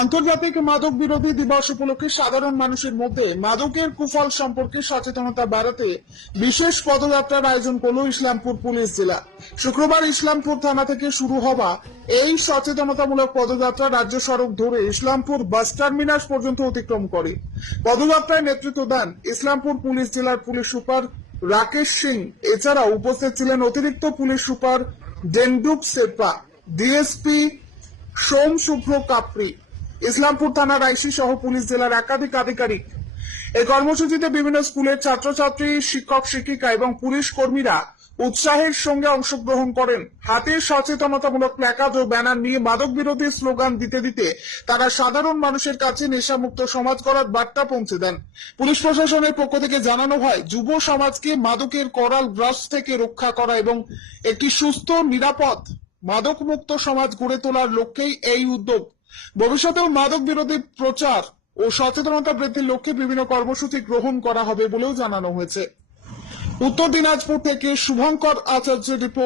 আন্তর্জাতিক মাদক বিরোধী দিবস উপলক্ষে সাধারণ মানুষের মধ্যে মাদকের কুফল সম্পর্কে সচেতনতা বাড়াতে বিশেষ পদযাত্রার আয়োজন করল ইসলামপুর পুলিশ জেলা। শুক্রবার ইসলামপুর থানা থেকে শুরু হওয়া এই সচেতনতামূলক পদযাত্রা রাজ্য সড়ক ধরে ইসলামপুর বাস টার্মিনাস পর্যন্ত অতিক্রম করে। পদযাত্রায় নেতৃত্ব দেন ইসলামপুর পুলিশ জেলার পুলিশ সুপার রাকেশ সিং। এছাড়াও উপস্থিত ছিলেন অতিরিক্ত পুলিশ সুপার ডেন্ডুপ সেপা, ডিএসপি সোম শুভ্র কাপড়ি, ইসলামপুর থানার আইসি সহ পুলিশ জেলার একাধিক আধিকারিক। এই কর্মসূচিতে বিভিন্ন স্কুলের ছাত্রছাত্রী, শিক্ষক শিক্ষিকা এবং পুলিশ কর্মীরা উৎসাহের সঙ্গে অংশগ্রহণ করেন। হাতে সচেতনতামূলক প্ল্যাকার্ড ও ব্যানার নিয়ে মাদক বিরোধী স্লোগান দিতে দিতে তারা সাধারণ মানুষের কাছে নেশামুক্ত সমাজ করার বার্তা পৌঁছে দেন। পুলিশ প্রশাসনের পক্ষ থেকে জানানো হয়, যুব সমাজকে মাদকের করাল গ্রাস থেকে রক্ষা করা এবং একটি সুস্থ, নিরাপদ, মাদক মুক্ত সমাজ গড়ে তোলার লক্ষ্যেই এই উদ্যোগ। ভবিষ্যতেও মাদক বিরোধী প্রচার ও সচেতনতা বৃদ্ধির লক্ষ্যে বিভিন্ন কর্মসূচি গ্রহণ করা হবে বলেও জানানো হয়েছে। উত্তর দিনাজপুর থেকে শুভঙ্কর আচার্য রিপোর্ট।